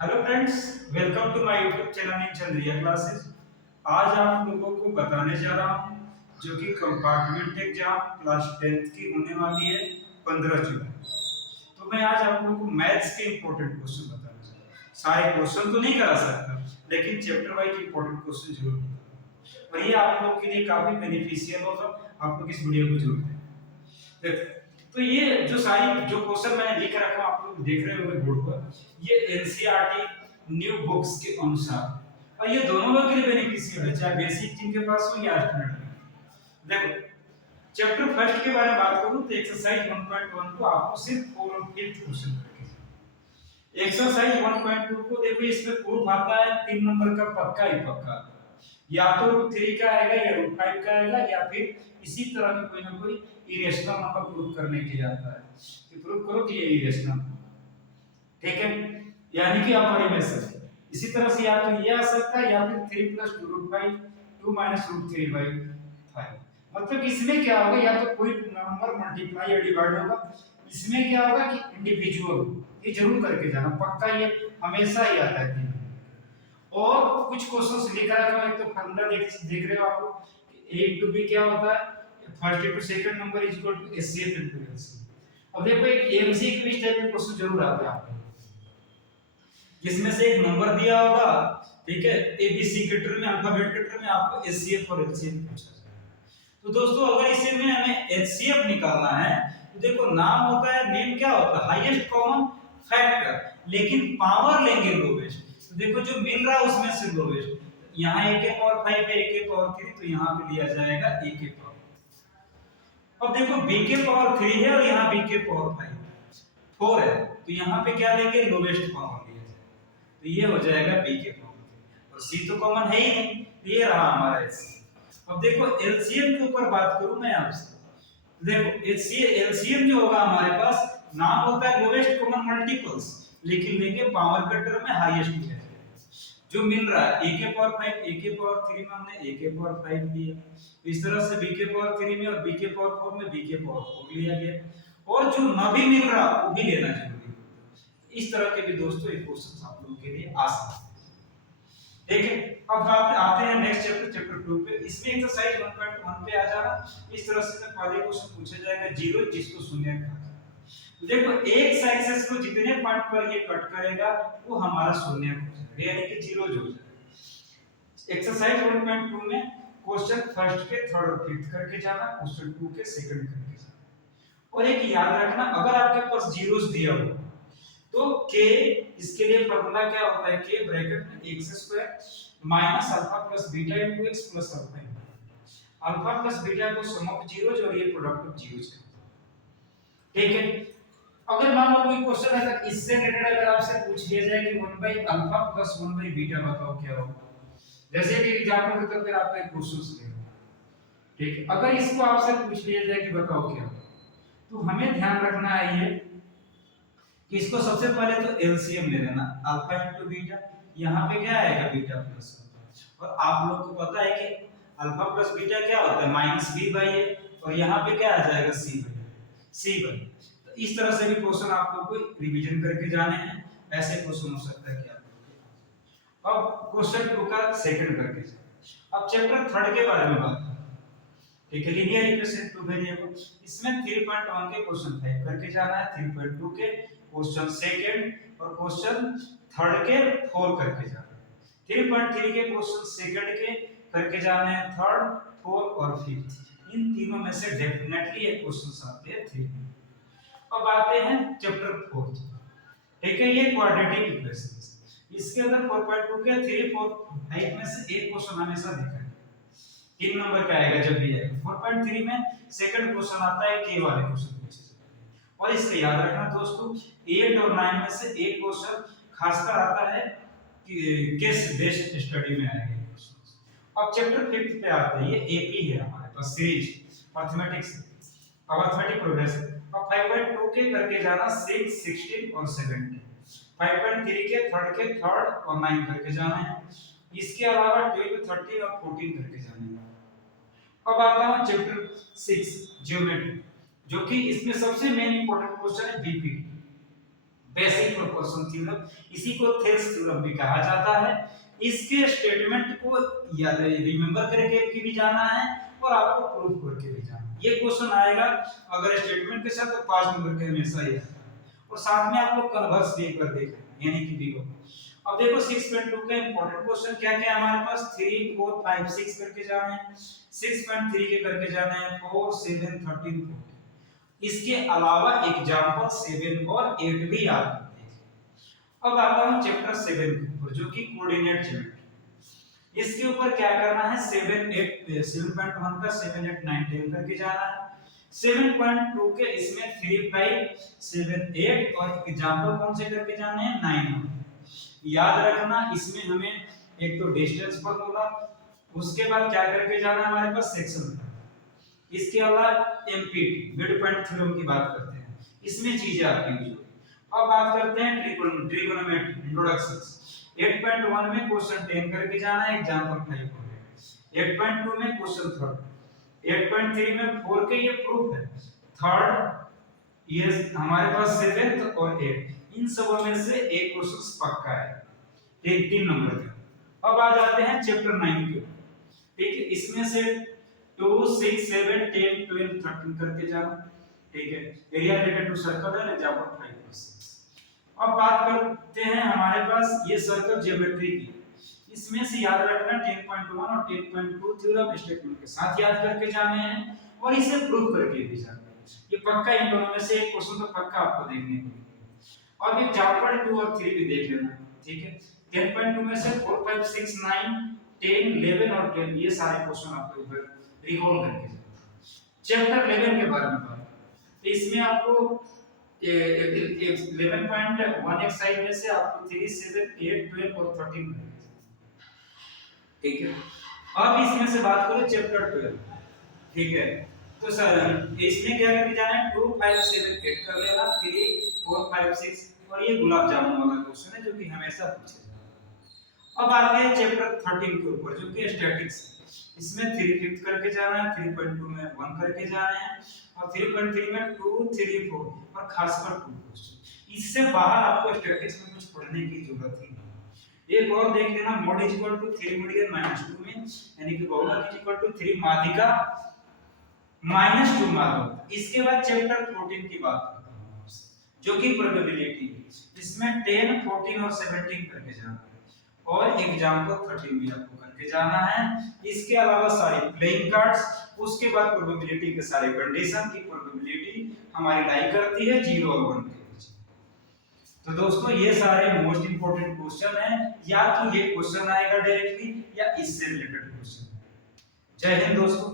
Hello friends, welcome to my YouTube channel in Chandriya classes. आज आप लोगों को बताने जा रहा हूं जो कि कंपार्टमेंट एग्जाम क्लास 10th की होने वाली है 15 जुलाई। तो मैं आज आप लोगों को मैथ्स के इंपॉर्टेंट क्वेश्चन बताना चाहता हूं। सारे क्वेश्चन तो नहीं करा सकता, लेकिन चैप्टर वाइज इंपॉर्टेंट क्वेश्चन जरूर बताऊंगा और ये आप लोगों के लिए काफी बेनिफिशियल होगा। आप लोग इस वीडियो को जरूर देखें। तो ये जो सारी जो क्वेश्चन मैंने लिख रखा आप लोग देख रहे होंगे बोर्ड पर, ये एनसीईआरटी न्यू बुक्स के अनुसार और ये दोनों लोग के लिए बेनिफिशियल है, चाहे बेसिक जिनके पास हो या स्टैंडर्ड। देखो, चैप्टर फर्स्ट के बारे में बात करूं तो एक्सरसाइज 1.1 को आपको सिर्फ 4 और 5 क्वेश्चन करके एक्सरसाइज 1.2 को देखो, इसमें प्रूफ आता है 3 नंबर का पक्का ही पक्का, या तो रूट 3 का आएगा या रूट 5 का आएगा या फिर इसी तरह का कोई ना कोई इरेशनल नंबर प्रूफ करने के लिए आता है कि प्रूफ करो कि ये इरेशनल, ठीक है, यानी कि हमारी मेथड इसी तरह से या तो ये आ सकता है या फिर 3 + 2 रूट 5 2 - √3/5। मतलब इसमें क्या होगा, या तो कोई नंबर मल्टीप्लाई या डिवाइड होगा, इसमें क्या होगा कि इंडिविजुअल, ये जरूर करके जाना पक्का, ये हमेशा ही आता है। और कुछ क्वेश्चंस लिखा रखा है, तो फार्मूला देख रहे हो आप लोग, a into b क्या होता है, first into second number is equal to HCF into LCM. अब देखो, एक एमसीक्यू इस टाइप के क्वेश्चन जरूर आते हैं आपको, जिसमें से एक नंबर दिया होगा, ठीक है, ए बी सी के टर्म में, अल्फाबेट के टर्म में आपको एचसीएफ और एलसीएम पूछा जाएगा। तो दोस्तों, अगर इसी में हमें एचसीएफ निकालना है तो देखो, नाम होता है, नेम क्या होता है, हाईएस्ट कॉमन फैक्टर, लेकिन पावर लेंगे लोवेस्ट। तो देखो, जो मिल रहा है उसमें से लोवेस्ट, यहाँ a के पावर 5 है, a के पावर 3, तो यहाँ पे लिया जाएगा a के पावर। अब देखो, b के पावर 3 है और यहाँ b के पावर 4 है, तो यहाँ पे क्या लेंगे, लोवेस्ट पावर लिया जाएगा, तो ये हो जाएगा b के पावर, और c तो कॉमन है ही नहीं, तो ये रहा हमारा एचसीएफ। अब देखो, एलसीएम के ऊपर बात करूं मैं आपसे, देखो एलसीएम जो होगा हमारे पास, नाम होता है लोवेस्ट कॉमन मल्टीपल्स, लेकिन लेंगे पावर के टर्म में हाईएस्ट लिया जाएगा। जो मिल रहा है a के पावर 5, a के पावर 3 में हमने a के पावर 5 लिया, इस तरह से b के पावर 3 में और b के पावर 4 में b के पावर 4 लिया गया, और जो न भी मिल रहा वो भी लेना जरूरी है। इस तरह के भी दोस्तों ये क्वेश्चंस आप लोगों के लिए आ सकते हैं, ठीक है। अब आते हैं नेक्स्ट चैप्टर, चैप्टर 2 पे। इसमें एक्सरसाइज 1.1 पे आ जाना, इस तरह से पहले क्वेश्चन पूछा जाएगा, जीरो जिसको शून्य कहा जाता है। देखो, एक एक्सिस को जितने पॉइंट पर ये कट करेगा वो हमारा शून्य हो जाएगा, यानी कि जीरो हो जाएगा। एक्सरसाइज 1.2 में क्वेश्चन फर्स्ट के थर्ड और फिफ्थ करके जाना, क्वेश्चन 2 के सेकंड करके जाना। और एक याद रखना, अगर आपके पास जीरोस दिया हो तो k, इसके लिए फार्मूला क्या होता है, k ब्रैकेट में x² minus alpha plus beta into x plus alpha. Alpha plus beta को सम ऑफ जीरोस और ये प्रोडक्ट ऑफ जीरोस, ठीक है। अगर मान लो कोई क्वेश्चन है, अगर इससे रिलेटेड अगर आपसे पूछ लिया जाए कि 1/अल्फा प्लस 1/बीटा बताओ क्या होगा, जैसे कि एग्जांपल के तौर पर आपका एक क्वेश्चन है, ठीक है, अगर इसको आपसे पूछ लिया जाए कि बताओ क्या होगा, तो हमें ध्यान रखना है ये कि इसको सबसे पहले तो एलसीएम ले लेना, अल्फा इनटू बीटा, यहाँ पे क्या आएगा, बीटा प्लस अल्फा, और आप लोग को पता है कि अल्फा प्लस बीटा क्या होता है, -b/a, और यहाँ पे क्या आ जाएगा, c/, तो इस तरह से भी क्वेश्चन आप लोग को रिवीजन करके जाने हैं, ऐसे क्वेश्चन हो सकता है कि आप लोग। अब क्वेश्चन 2 का सेकंड करके जाए। अब चैप्टर 3 के बारे में बात, ठीक है, लीनियर इक्वेशन टू वेरिएबल, इसमें 3.1 के क्वेश्चन 5 करके जाना है, 3.2 के क्वेश्चन सेकंड और क्वेश्चन थर्ड के 4 करके जाना है, 3.3 के क्वेश्चन सेकंड के करके जाने हैं, थर्ड, फोर्थ और फिफ्थ, इन तीनों में से डेफिनेटली एक क्वेश्चंस आते हैं 3। अब आते हैं चैप्टर 4, ठीक है, ये क्वाड्रेटिक इक्वेशंस, इसके अंदर 4.2 के 3, 4, 5 में से एक क्वेश्चन हमेशा दिखा है, 3 नंबर का आएगा जब भी आएगा। 4.3 में सेकंड क्वेश्चन आता है, के वाले क्वेश्चन पूछे जाते हैं, और इसका याद रखना दोस्तों, 8 और 9 में से एक क्वेश्चन खासकर आता है कि केस बेस्ड स्टडी में आएगा क्वेश्चन। अब चैप्टर 5 पे आते हैं, ये एपी है हमारे पास सीरीज मैथमेटिक्स, अरिथमेटिक प्रोग्रेशन। अब 5.2 के करके जाना 6, 16 और 17, 5.3 के थर्ड और 9 करके जाना है, इसके अलावा 12, 13 और 14 करके जाने हैं। अब आता हूं चैप्टर 6 ज्योमेट्री, जो कि इसमें सबसे मेन इंपॉर्टेंट क्वेश्चन है बीपीटी, बेसिक प्रोपोर्शन थ्योरम, इसी को थेल्स थ्योरम भी कहा जाता है। इसके स्टेटमेंट को याद रिमेंबर करके भी जाना है और आपको प्रूफ करके भी जाना है। ये क्वेश्चन आएगा अगर स्टेटमेंट के साथ तो 5 नंबर के हमेशा ही आता है और साथ में आपको कन्वर्स भी एक बार देख लेना, यानी कि भी। अब देखो 6.2 का इंपॉर्टेंट क्वेश्चन क्या क्या है हमारे पास, 3 4 5 6 करके जाना है, 6.3 के करके जाना है, 4 7 13 14। इसके अलावा एग्जांपल 7 और 8 भी याद करते हैं। अब आता हूं चैप्टर 7 के ऊपर जो कि कोऑर्डिनेट ज्योमेट्री। इसके ऊपर क्या करना है, 7.1 का 7 8 9 10 करके जाना है। 7.2 के इसमें 3 5 7 8 और एग्जांपल कौन से करके जाने हैं, 9। याद रखना इसमें हमें एक तो डिस्टेंस फार्मूला, उसके बाद क्या करके जाना है हमारे पास सेक्शन। इसके अलावा एमपीटी मिड पॉइंट थ्योरम की बात करते हैं, इसमें चीजें आपकी यूज होगी। अब बात करते हैं ट्रिगोनोमेट्री इंट्रोडक्शंस। 8.1 में क्वेश्चन 10 करके जाना है, एग्जांपल 5 हो गया। 8.2 में क्वेश्चन 3, 8.3 में 4 के ये प्रूफ है, 3rd ये हमारे पास 7th और 8th, इन सब में से एक क्वेश्चन पक्का है, ये 3 नंबर का। अब आ जाते हैं चैप्टर 9 के, ठीक है। इसमें से 2 6 7 10 12 13 करके जाना, ठीक है। एरिया रिलेटेड टू सर्कल है, एग्जांपल 5 और 6। अब बात करते हैं हमारे पास ये सर्कल ज्योमेट्री की, इसमें से याद रखना 10.1 और 10.2 थ्योरम स्टेटमेंट के साथ याद करके जाने हैं और इसे प्रूव करके भी जाना है। ये पक्का इन दोनों में से एक क्वेश्चन तो पक्का आपको देखने को मिलेगा। अब एग्जांपल 2 और 3 भी देख लेना, ठीक है। 10.2 में से 4 5 6 9 10 11 और 12 ये सारे क्वेश्चन आपको इधर रिकॉल करके चैप्टर 11 के बारे में बात। तो इसमें आपको 11.1 एक्सरसाइज में से आपको 3 7 8 12 और 13 ठीक है। अब इसमें से बात करो चैप्टर 12, ठीक है। तो सर इसमें क्या करके जाना है, 2 5 7 8 कर लेना, 3 4 5 6 और ये गुलाब जामुन वाला क्वेश्चन है जो कि हमेशा पूछे जाता है। अब आते हैं चैप्टर 13 के ऊपर जो कि स्टैटिक्स है। इसमें 3 5 करके जाना है, 3.2 में 1 करके जाना है और 3.3 में 2 3 4 और खासकर 2 क्वेश्चन। इससे बाहर आपको स्टैटिक्स में कुछ पढ़ने की जरूरत ही नहीं। एक और देख लेना, mod इक्वल टू 3 मीडियन -2 में, यानी कि बहुलक इक्वल टू 3 माध्यिका -2 माध्यिका। इसके बाद चैप्टर 14 की बात करता हूं जो कि प्रोबेबिलिटी है। इसमें 10 14 और 17 करके जाना है और एग्जांपल 13 भी आपको करके जाना है। इसके अलावा सारे प्लेइंग कार्ड्स, उसके बाद प्रोबेबिलिटी के सारे कंडीशन की प्रोबेबिलिटी हमारी लाई करती है 0 और 1 के बीच। तो दोस्तों ये सारे मोस्ट इंपोर्टेंट क्वेश्चन हैं, या तो ये क्वेश्चन आएगा डायरेक्टली या इससे रिलेटेड क्वेश्चन। जय हिंद दोस्तों।